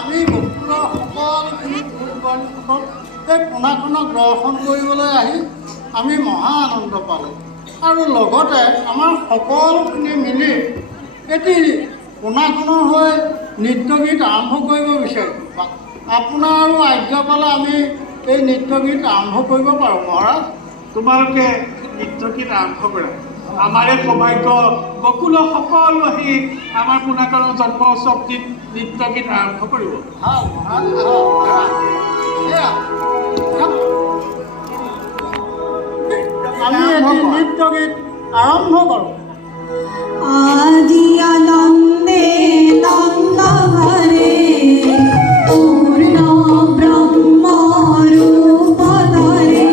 আমি গকুলৰ সকলোখিনি ফুলগছৰ এই পোনাখনক দৰ্শন কৰিবলৈ আহি আমি মহা আনন্দ পালোঁ আৰু লগতে আমাৰ সকলোখিনি মিলি এটি পোনাখনৰ হৈ নৃত্য গীত আৰম্ভ কৰিব বিচাৰিছোঁ। আপোনাৰো আজ্ঞা পালে আমি এই নৃত্য গীত আৰম্ভ কৰিব পাৰোঁ। মহাৰাজ, তোমালোকে নৃত্য গীত আৰম্ভ কৰা। আমাৰে সৌভাগ্য গকুলৰ সকলো আহি আমাৰ পোনাকৰণৰ জন্ম উৎসৱটিত নৃত্য গীত আৰম্ভ কৰিব। ভাল মহাৰাজ, আমি এটি নৃত্য গীত আৰম্ভ কৰোঁ। আজি আনন্দে নন্দ ঘৰে পূৰ্ণ ব্ৰহ্ম ৰূপ ধৰে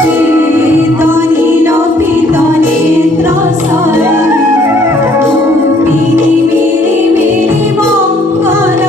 শ্ৰীতনীল পিত নেত্ৰ সৰ মিলি মিলি মিলি মঙ্গল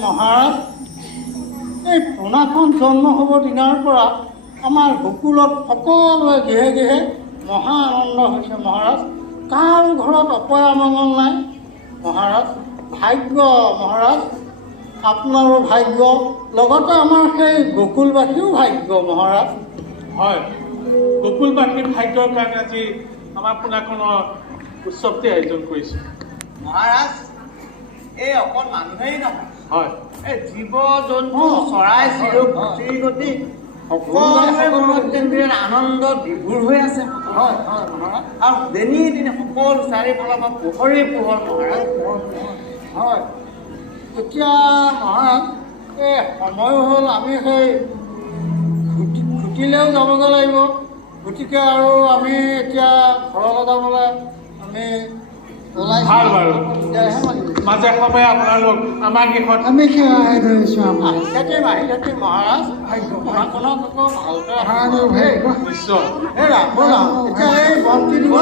মহাৰাজ, এই পোনাখন জন্ম হ'ব দিনাৰ পৰা আমাৰ গকুলত সকলোৱে গৃহে গৃহে মহা আনন্দ হৈছে। মহাৰাজ, কাৰো ঘৰত অপয়া মংগল নাই। মহাৰাজ, ভাগ্য মহাৰাজ, আপোনাৰো ভাগ্য, লগতে আমাৰ সেই গকুলবাসীও ভাগ্য। মহাৰাজ, হয়, গকুলবাসীৰ ভাগ্যৰ কাৰণে আজি আমাৰ পোনাকৰণৰ উৎসৱটি আয়োজন কৰিছোঁ। মহাৰাজ, এই অকল মানুহেই নহয়, হয়, এই জীৱ জন্তু চৰাই চিৰিকটি সকলোৱে মনত যেন বিৰাট আনন্দ বিভোৰ হৈ আছে। হয় হয় মহাৰাজ, আৰু দিনে দিনে সকলো চাৰিওফালৰ পৰা পোহৰেই পোহৰ। মহাৰাজ, হয়, এতিয়া মহাৰাজ এই সময়ো হ'ল, আমি সেই খুটিলেও যাবগৈ লাগিব, গতিকে আৰু আমি এতিয়া ঘৰলৈ যাবলৈ আমি ভাল বাৰু। তেতিয়াহে মাতিব। মাজে সময়ে আপোনালোক আমাৰ গৃহত আমি সেৱাহে ধৰিছোঁ আমাৰ আহি থাকিম মহাৰাজ পঢ়া-শুনাক আকৌ ভালকৈ ভাড়াটো ৰাখিব। ভাগ্য নিশ্চয় এই ব'লা এতিয়া এই বন্তি দিব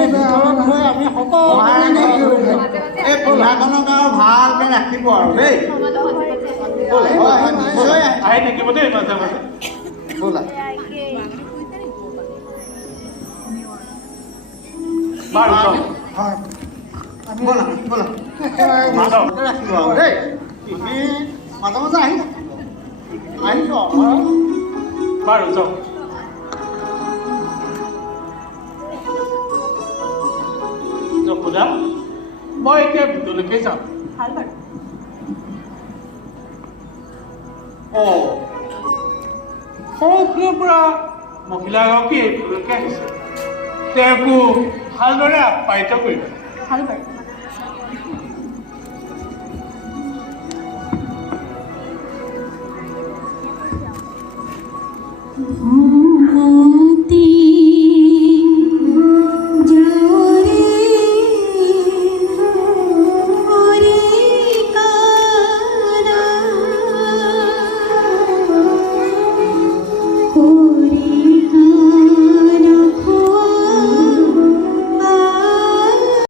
এই ভিতৰত গৈ আমি সকলোৱে এই পঢ়াখনক আৰু ভালকৈ ৰাখিব আৰু দেই নিশ্চয় আহি থাকিব দেই মাজে মাজে ব'লা বাৰু যাওক। হয় আমি ব'লা সেৱাহে ধৰিছোঁ। ভালকৈ ৰাখিব আৰু দেই তুমি মাজে মাজে আহি আহিছ বাৰু যাওক। যশোদা মই এতিয়া ভিতৰলৈকে যাম। সৰুখিনিৰ পৰা মহিলাগৰাকী এইটোলৈকে আহিছে তেওঁকো ভালদৰে আপ্যায়িত কৰিবা।